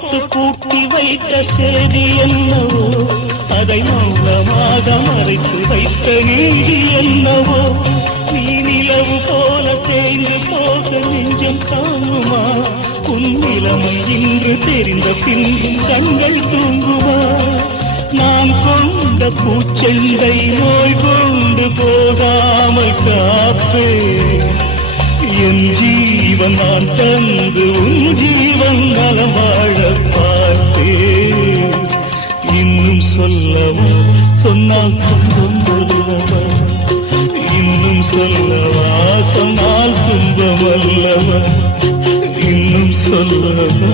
போட்டு கூட்டி வைத்த செய்தி என்னவோ, அதை மௌனமாக மறைத்து வைத்த நீதி என்னவோ. நீ நிலவு போல தேய்ந்து போக நெஞ்சம் தாங்குமா? உன் நிலைமை இன்று தெரிந்த பின்பும் கண்கள் தூங்குமா? நான் கொண்ட பூச்செண்டை நோய் கொண்டு போகாமல் காப்பே. என் ஜீவன் நான் தந்து உன் ஜீவன் நலம் வாழ பார்த்தேன். இன்னும் சொல்லவா, சொன்னால் துன்பம் அல்லவா? இன்னும் சொல்லவா, சொன்னால் துன்பம் அல்லவா? இன்னும் சொல்லவா